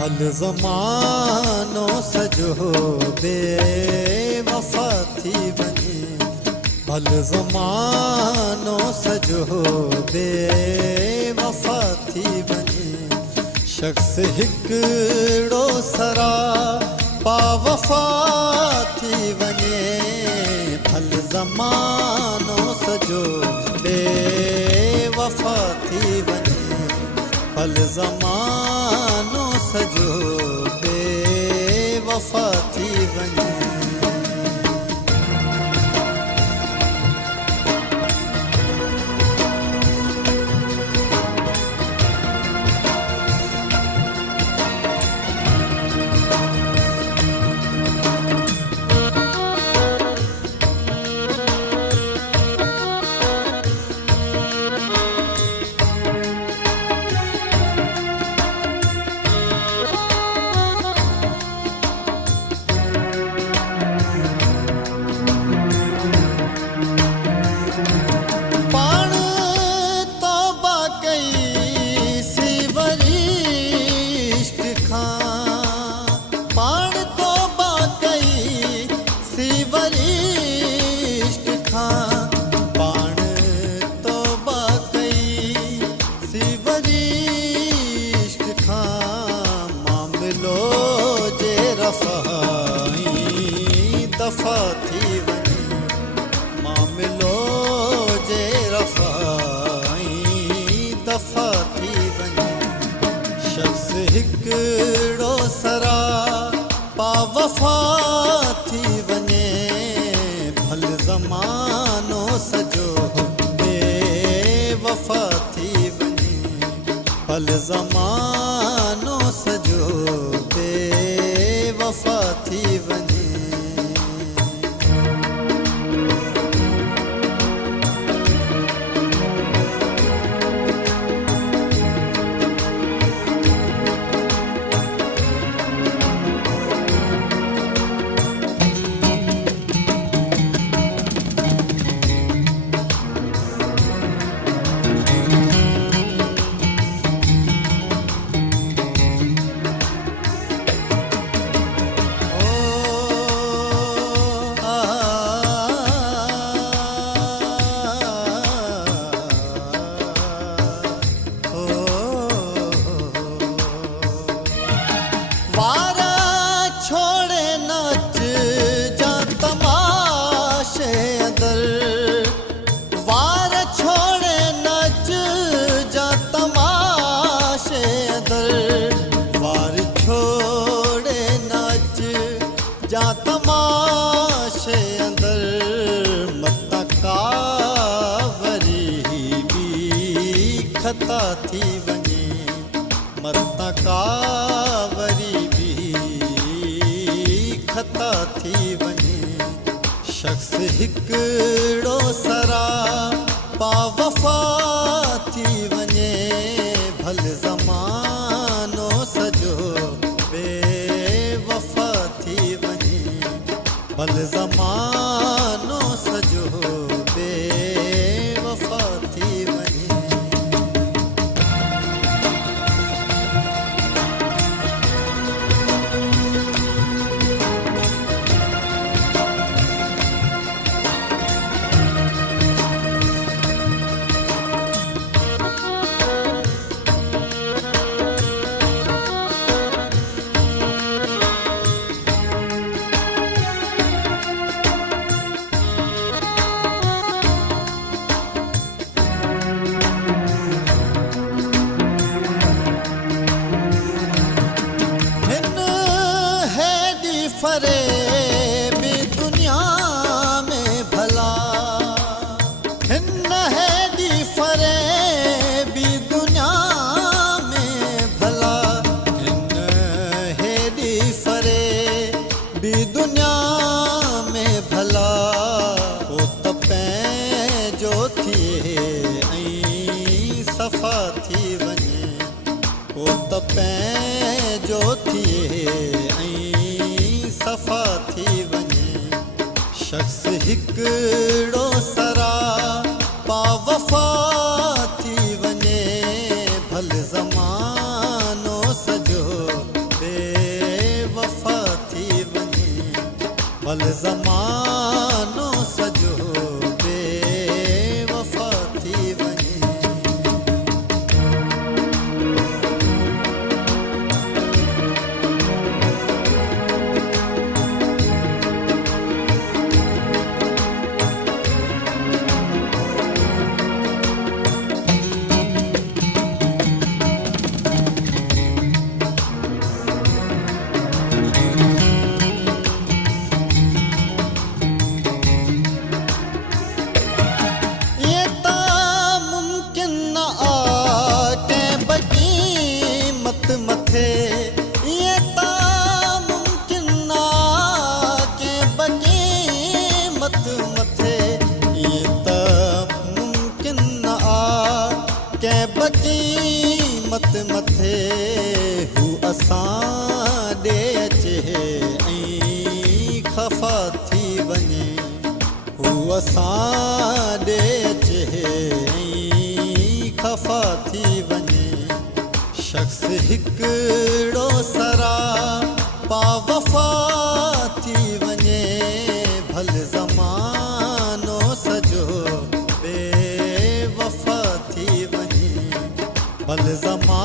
भल ज़मानो सजो बेवफ़ा थी वञे, भल ज़मानो सजो बेवफ़ा थी वञे, शख़्स हिकिड़ो सरा बावफ़ा थी वञे, भल ज़मानो सजो बेवफ़ा थी वञे, भल ज़मानो सजो बेवफ़ा थी वञे। दफ़ा थी वञे, मामिलो जे रफ़ाई दफ़ा थी वञे, शख़्स हिकिड़ो सरा बावफ़ा थी वञे, भल ज़मानो सजो बेवफ़ा थी वञे, भल ज़मानो सजो बेवफ़ा थी वञे। जा तमाशे अंदर मत कावरी भी खता थी वञे, मत कावरी भी खता थी वञे, शख़्स हिकिड़ो सरा बावफ़ा थी वञे, भल ज़मानो सजो बेवफ़ा थी वञे, भल ज़मानो सजो बेवफ़ा थी वञे। फरेबी दुनिया में भला हिन है दी फरेबी दुनिया में भला, हिन है दी फरेबी दुनिया में भला, ओ त पंहिंजो थिए ऐं सफ़ा थी वञे, ओ त पंहिंजो थिए सफ़ा थी वञे, शख़्स हिकिड़ो सरा बावफ़ा थी वञे, भल ज़मानो सजो भल ज़मानो सॼो बेवफ़ा थी वञे। ये ता मुमकिन न आ कंहिं बक़ीमत मथे, ये ता मुमकिन न आ कंहिं बक़ीमत मथे, ये ता मुमकिन न आ कंहिं बक़ीमत मथे। हू असां ॾे अचे ऐं ख़फ़ा थी वञे, हू असां ॾे अचे ऐं ख़फ़ा थी वञे। शख़्स हिकिड़ो सरापा वफ़ा थी वञे, भल ज़मानो सॼो बेवफ़ा थी वञे, भल ज़मानो